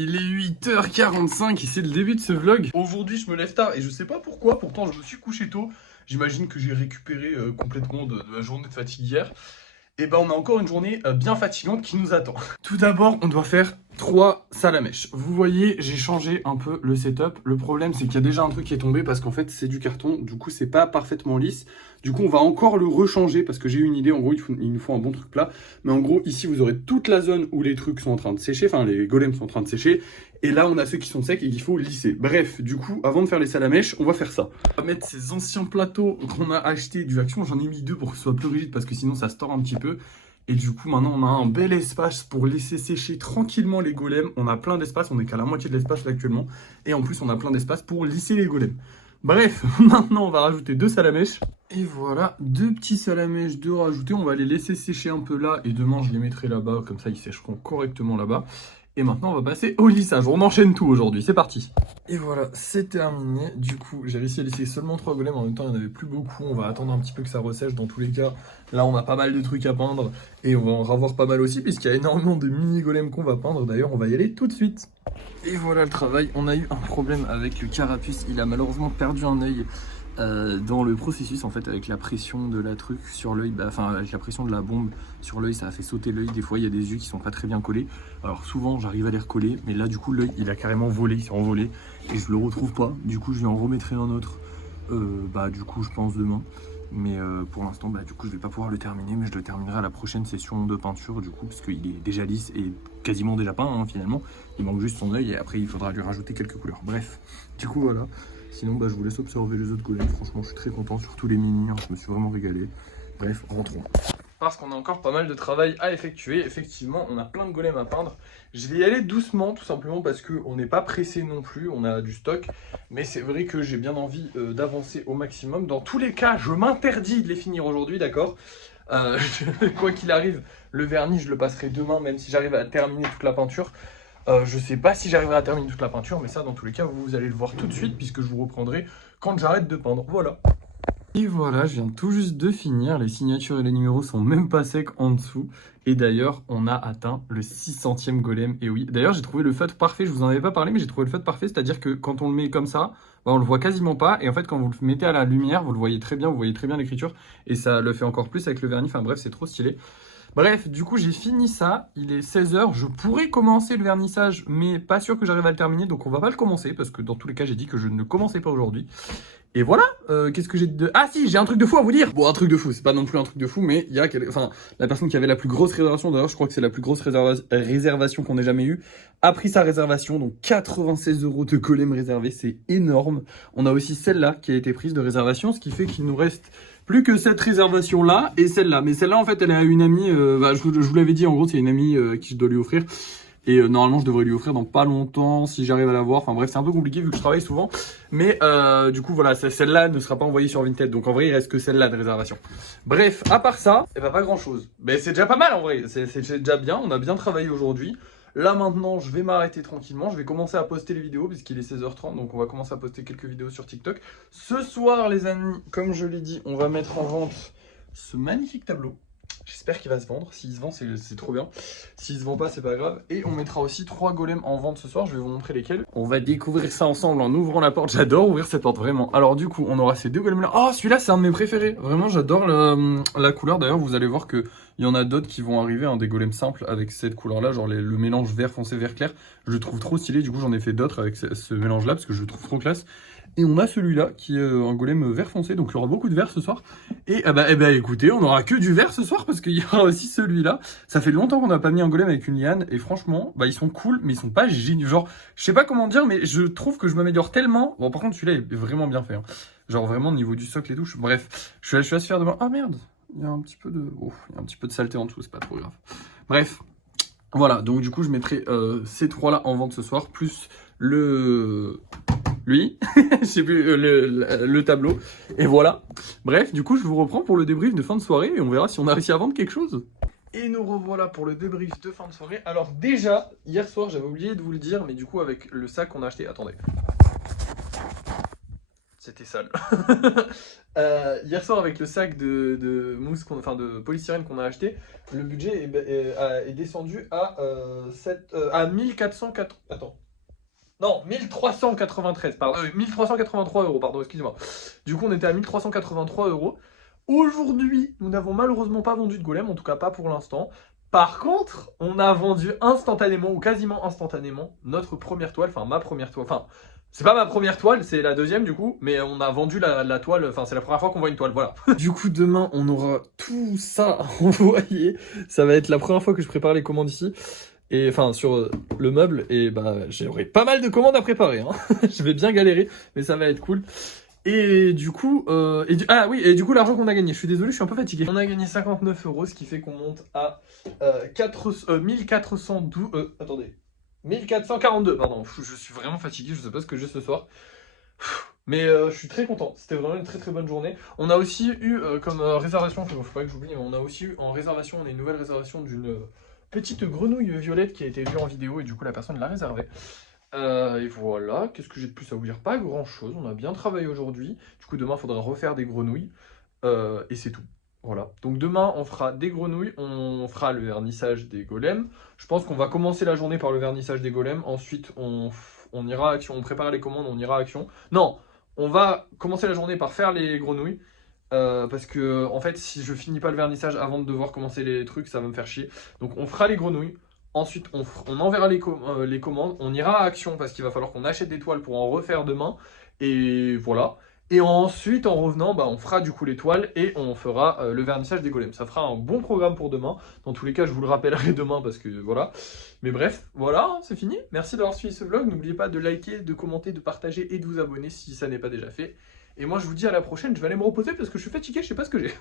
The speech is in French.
Il est 8h45 et c'est le début de ce vlog. Aujourd'hui je me lève tard et je sais pas pourquoi, pourtant je me suis couché tôt. J'imagine que j'ai récupéré complètement de la journée de fatigue hier. Et ben on a encore une journée bien fatigante qui nous attend. Tout d'abord on doit faire 3 salamèches. Vous voyez j'ai changé un peu le setup. Le problème c'est qu'il y a déjà un truc qui est tombé parce qu'en fait c'est du carton. Du coup c'est pas parfaitement lisse. Du coup on va encore le rechanger parce que j'ai eu une idée. En gros il nous faut un bon truc plat. Mais en gros ici vous aurez toute la zone où les trucs sont en train de sécher. Enfin les golems sont en train de sécher. Et là on a ceux qui sont secs et qu'il faut lisser. Bref du coup avant de faire les salamèches on va faire ça. On va mettre ces anciens plateaux qu'on a achetés du Action. J'en ai mis 2 pour que ce soit plus rigide parce que sinon ça se tord un petit peu. Et du coup, maintenant, on a un bel espace pour laisser sécher tranquillement les golems. On a plein d'espace, on est qu'à la moitié de l'espace là actuellement. Et en plus, on a plein d'espace pour lisser les golems. Bref, maintenant, on va rajouter 2 salamèches. Et voilà, 2 petits salamèches de rajouter. On va les laisser sécher un peu là. Et demain, je les mettrai là-bas. Comme ça, ils sécheront correctement là-bas. Et maintenant, on va passer au lissage. On enchaîne tout aujourd'hui. C'est parti. Et voilà, c'est terminé. Du coup, j'ai réussi à lisser seulement 3 golems. En même temps, il n'y en avait plus beaucoup. On va attendre un petit peu que ça ressèche. Dans tous les cas, là, on a pas mal de trucs à peindre. Et on va en revoir pas mal aussi, puisqu'il y a énormément de mini-golems qu'on va peindre. D'ailleurs, on va y aller tout de suite. Et voilà le travail. On a eu un problème avec le carapuce. Il a malheureusement perdu un œil. Dans le processus en fait avec la pression de la truc sur l'œil, enfin avec la pression de la bombe sur l'œil, ça a fait sauter l'œil. Des fois il y a des yeux qui sont pas très bien collés, alors souvent j'arrive à les recoller, mais là du coup l'œil il a carrément volé, il s'est envolé et je le retrouve pas. Du coup je lui en remettrai un autre du coup je pense demain, mais pour l'instant du coup je vais pas pouvoir le terminer, mais je le terminerai à la prochaine session de peinture du coup, parce qu'il est déjà lisse et quasiment déjà peint hein, finalement. Il manque juste son œil et après il faudra lui rajouter quelques couleurs. Bref, du coup voilà. Sinon, je vous laisse observer les autres golems. Franchement, je suis très content, surtout les mini. Hein, je me suis vraiment régalé. Bref, rentrons. Parce qu'on a encore pas mal de travail à effectuer. Effectivement, on a plein de golems à peindre. Je vais y aller doucement, tout simplement parce qu'on n'est pas pressé non plus. On a du stock. Mais c'est vrai que j'ai bien envie d'avancer au maximum. Dans tous les cas, je m'interdis de les finir aujourd'hui, d'accord ? Quoi qu'il arrive, le vernis, je le passerai demain, même si j'arrive à terminer toute la peinture. Je sais pas si j'arriverai à terminer toute la peinture, mais ça, dans tous les cas, vous allez le voir tout de suite, puisque je vous reprendrai quand j'arrête de peindre. Voilà. Et voilà, je viens tout juste de finir. Les signatures et les numéros sont même pas secs en dessous. Et d'ailleurs, on a atteint le 600e golem. Et oui, d'ailleurs, j'ai trouvé le feutre parfait. Je vous en avais pas parlé, mais j'ai trouvé le feutre parfait. C'est-à-dire que quand on le met comme ça, on le voit quasiment pas. Et en fait, quand vous le mettez à la lumière, vous le voyez très bien. Vous voyez très bien l'écriture. Et ça le fait encore plus avec le vernis. Enfin bref, c'est trop stylé. Bref, du coup, j'ai fini ça. Il est 16h. Je pourrais commencer le vernissage, mais pas sûr que j'arrive à le terminer. Donc, on va pas le commencer parce que dans tous les cas, j'ai dit que je ne le commençais pas aujourd'hui. Et voilà. Qu'est-ce que j'ai de... Ah si, j'ai un truc de fou à vous dire. Bon, un truc de fou. C'est pas non plus un truc de fou, mais il y a enfin, la personne qui avait la plus grosse réservation, d'ailleurs, je crois que c'est la plus grosse réservation qu'on ait jamais eue, a pris sa réservation. Donc, 96 € de golem réservé. C'est énorme. On a aussi celle-là qui a été prise de réservation, ce qui fait qu'il nous reste plus que cette réservation-là et celle-là. Mais celle-là, en fait, elle est à une amie. Je vous l'avais dit, en gros, c'est une amie qui je dois lui offrir. Et normalement, je devrais lui offrir dans pas longtemps si j'arrive à la voir. Enfin bref, c'est un peu compliqué vu que je travaille souvent. Mais du coup, voilà, celle-là ne sera pas envoyée sur Vinted. Donc en vrai, il reste que celle-là de réservation. Bref, à part ça, pas grand-chose. Mais c'est déjà pas mal en vrai. C'est déjà bien. On a bien travaillé aujourd'hui. Là maintenant, je vais m'arrêter tranquillement. Je vais commencer à poster les vidéos puisqu'il est 16h30. Donc on va commencer à poster quelques vidéos sur TikTok. Ce soir, les amis, comme je l'ai dit, on va mettre en vente ce magnifique tableau. J'espère qu'il va se vendre. S'il se vend, c'est trop bien. S'il se vend pas, c'est pas grave. Et on mettra aussi 3 golems en vente ce soir. Je vais vous montrer lesquels. On va découvrir ça ensemble en ouvrant la porte. J'adore ouvrir cette porte, vraiment. Alors du coup, on aura ces 2 golems là. Oh, celui-là, c'est un de mes préférés. Vraiment, j'adore la couleur. D'ailleurs, vous allez voir qu'il y en a d'autres qui vont arriver. Des golems simples avec cette couleur-là. Genre le mélange vert foncé, vert clair. Je le trouve trop stylé. Du coup, j'en ai fait d'autres avec ce mélange-là parce que je le trouve trop classe. Et on a celui-là qui est un golem vert foncé, donc il y aura beaucoup de vert ce soir. Et écoutez, on aura que du vert ce soir parce qu'il y aura aussi celui-là. Ça fait longtemps qu'on n'a pas mis un golem avec une liane et franchement, ils sont cool, mais ils sont pas géniaux. Genre, je sais pas comment dire, mais je trouve que je m'améliore tellement. Bon, par contre, celui-là est vraiment bien fait. Hein. Genre vraiment au niveau du socle et tout. Bref, je suis assez fier de moi. Ah merde, il y a un petit peu de saleté en dessous, c'est pas trop grave. Bref. Voilà, donc du coup, je mettrai ces 3-là en vente ce soir, plus lui, je sais plus, le tableau, et voilà. Bref, du coup, je vous reprends pour le débrief de fin de soirée, et on verra si on a réussi à vendre quelque chose. Et nous revoilà pour le débrief de fin de soirée. Alors déjà, hier soir, j'avais oublié de vous le dire, mais du coup, avec le sac qu'on a acheté, attendez. c'était sale. Hier soir, avec le sac de mousse, enfin de polystyrène qu'on a acheté, le budget est descendu à, 1404... Attends. Non, 1393, pardon. 1383 euros, pardon, excusez-moi. Du coup, on était à 1383 euros. Aujourd'hui, nous n'avons malheureusement pas vendu de golem, en tout cas pas pour l'instant. Par contre, on a vendu instantanément, ou quasiment instantanément, notre première toile, enfin ma première toile, enfin... C'est pas ma première toile, c'est la deuxième du coup, mais on a vendu la toile, enfin c'est la première fois qu'on voit une toile, voilà. Du coup demain on aura tout ça à envoyer, ça va être la première fois que je prépare les commandes ici, et enfin sur le meuble, et bah j'aurai pas mal de commandes à préparer, hein. Je vais bien galérer, mais ça va être cool. Et du coup, ah oui, et du coup l'argent qu'on a gagné, je suis désolé, je suis un peu fatigué. On a gagné 59 euros, ce qui fait qu'on monte à 1412, attendez. 1442, pardon, je suis vraiment fatigué, je sais pas ce que j'ai ce soir. Mais je suis très content, c'était vraiment une très très bonne journée. On a aussi eu comme réservation, faut pas que j'oublie, mais on a aussi eu en réservation, on a une nouvelle réservation d'une petite grenouille violette qui a été vue en vidéo et du coup la personne l'a réservée. Et voilà, qu'est-ce que j'ai de plus à vous dire? Pas grand chose, on a bien travaillé aujourd'hui. Du coup demain il faudra refaire des grenouilles et c'est tout. Voilà, donc demain on fera des grenouilles, on fera le vernissage des golems. Je pense qu'on va commencer la journée par le vernissage des golems, ensuite on ira à action, on prépare les commandes, on ira à action. Non, on va commencer la journée par faire les grenouilles, parce que en fait si je finis pas le vernissage avant de devoir commencer les trucs, ça va me faire chier. Donc on fera les grenouilles, ensuite on enverra les commandes, on ira à action parce qu'il va falloir qu'on achète des toiles pour en refaire demain, et voilà. Et ensuite, en revenant, bah, on fera du coup les toiles et on fera le vernissage des golems. Ça fera un bon programme pour demain. Dans tous les cas, je vous le rappellerai demain parce que voilà. Mais bref, voilà, hein, c'est fini. Merci d'avoir suivi ce vlog. N'oubliez pas de liker, de commenter, de partager et de vous abonner si ça n'est pas déjà fait. Et moi, je vous dis à la prochaine. Je vais aller me reposer parce que je suis fatigué, je sais pas ce que j'ai.